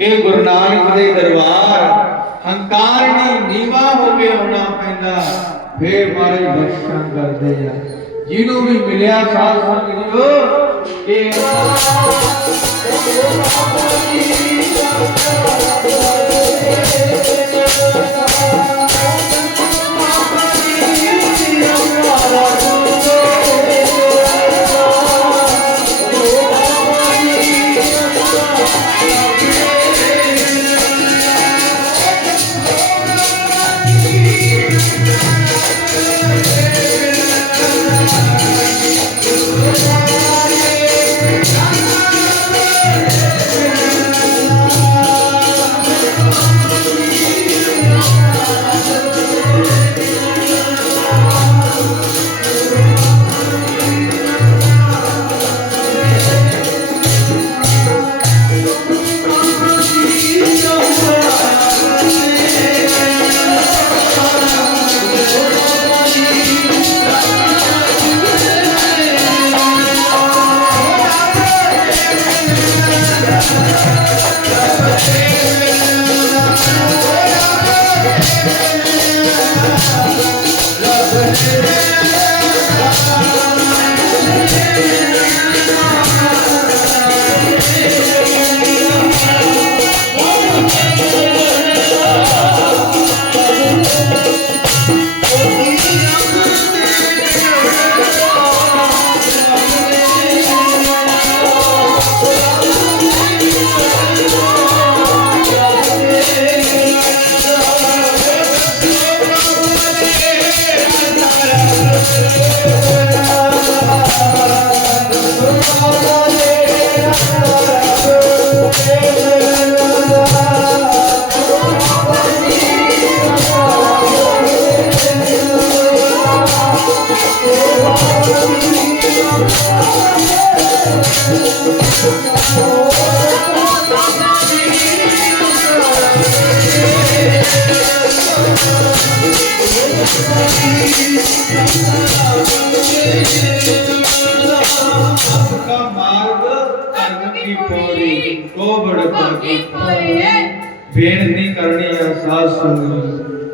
ਇਹ ਗੁਰੂ ਨਾਨਕ ਦੇ ਦਰਬਾਰ, ਹੰਕਾਰ ਨਹੀਂ ਨੀਵਾ ਹੋ ਕੇ ਆਉਣਾ ਪੈਂਦਾ। ਫੇਰ ਮਹਾਰਾਜ ਬਖਸ਼ਾਂ ਕਰਦੇ ਆ। ਜਿਹਨੂੰ ਵੀ ਮਿਲਿਆ ਸਾਧ ਸੰਗਤ ਜੀਓ, ਇਹ का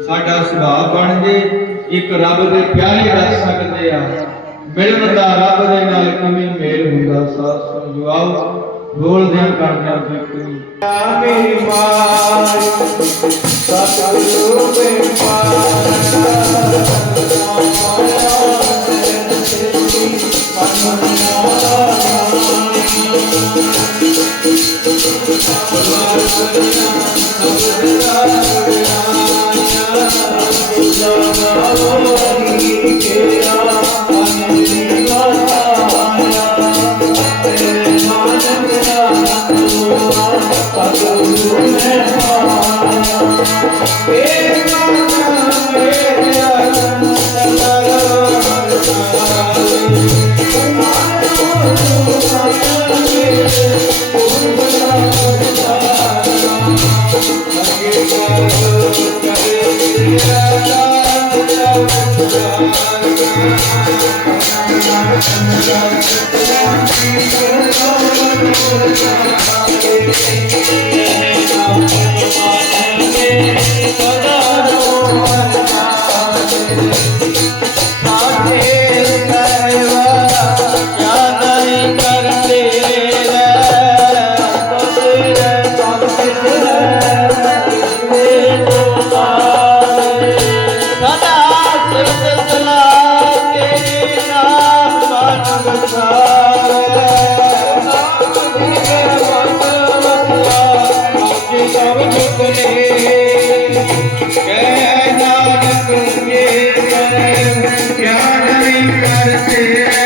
ਸਾਡਾ ਸੁਭਾਅ ਬਣ ਜੇ, ਇੱਕ ਰੱਬ ਦੇ ਪਿਆਰੇ ਰੱਖ ਸਕਦੇ ਆ। ਮਿਲਣ ਦਾ ਰੱਬ ਦੇ ਨਾਲ ਕਿਵੇਂ ਮੇਲ ਹੁੰਦਾ ਸਾਧ ਸੰਗਤ ਬੋਲਦਿਆਂ ਕਰਦਿਆਂ ਦੇਖੋ। ਮੇਰੀ ਮਾਂ ਸਤਿਗੁਰੂ ਦੇ Oh, Thank you. A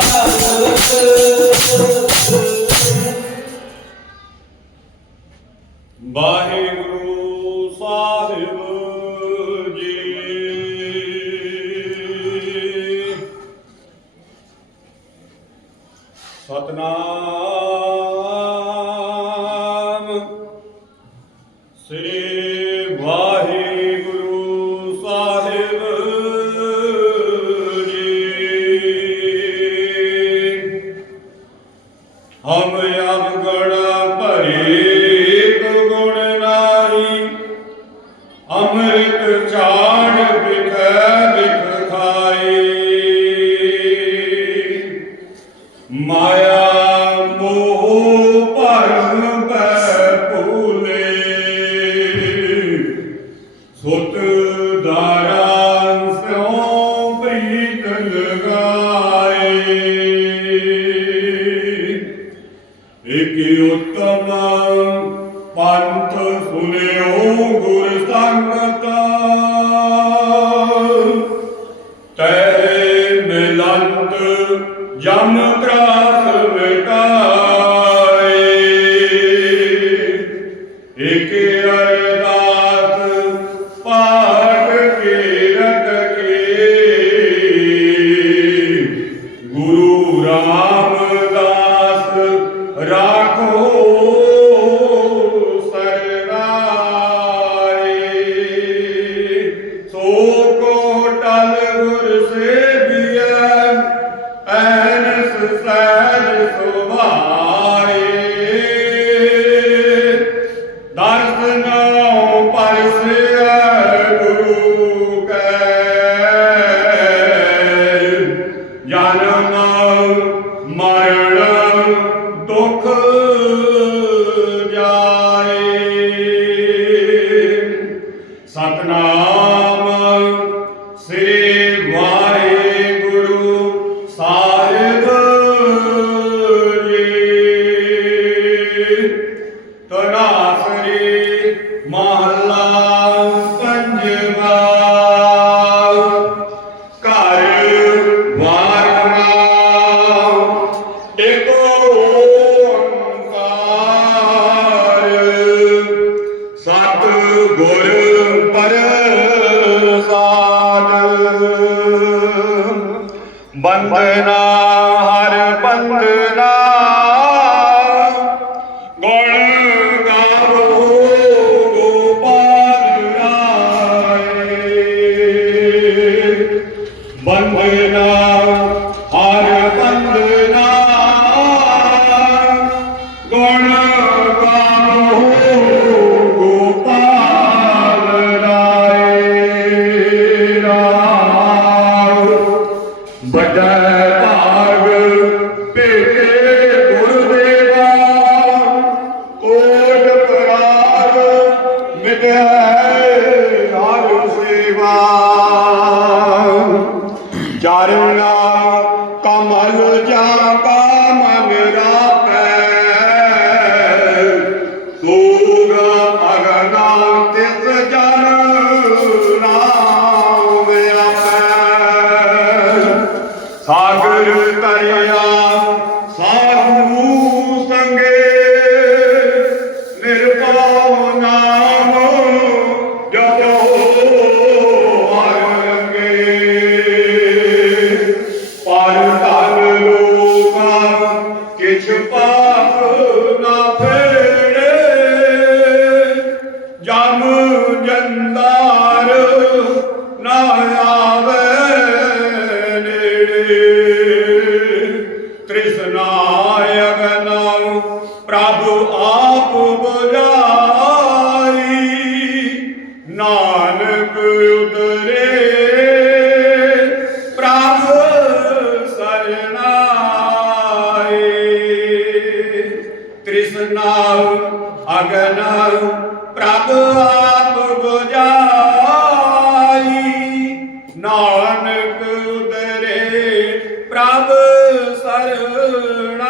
Hare ਪ੍ਰਭ ਸਰਣਾ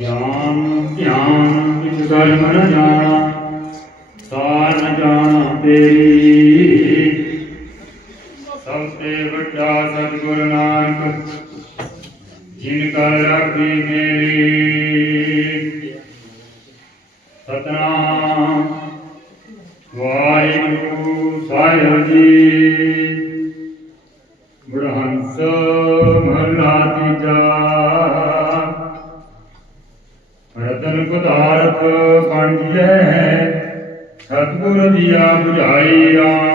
ਗਿਆਨ, ਧਿਆਨ, ਵਿੱਚ ਗੱਲ ਮਨ ਜਾਣਾ, ਸਾਰ ਨ ਜਾਣਾ ਤੇਰੀ। ਸਭ ਤੇ ਵੱਡਾ ਸਤਿਗੁਰ ਨਾਨਕ, ਜਿਨ ਕਰ ਰੱਖੀ ਮੇਰੀ। ਸਤਨਾਮ। ਵਾਹਿਗੁਰੂ ਸਾਹਿਬ ਜੀ। दिया बुझाइया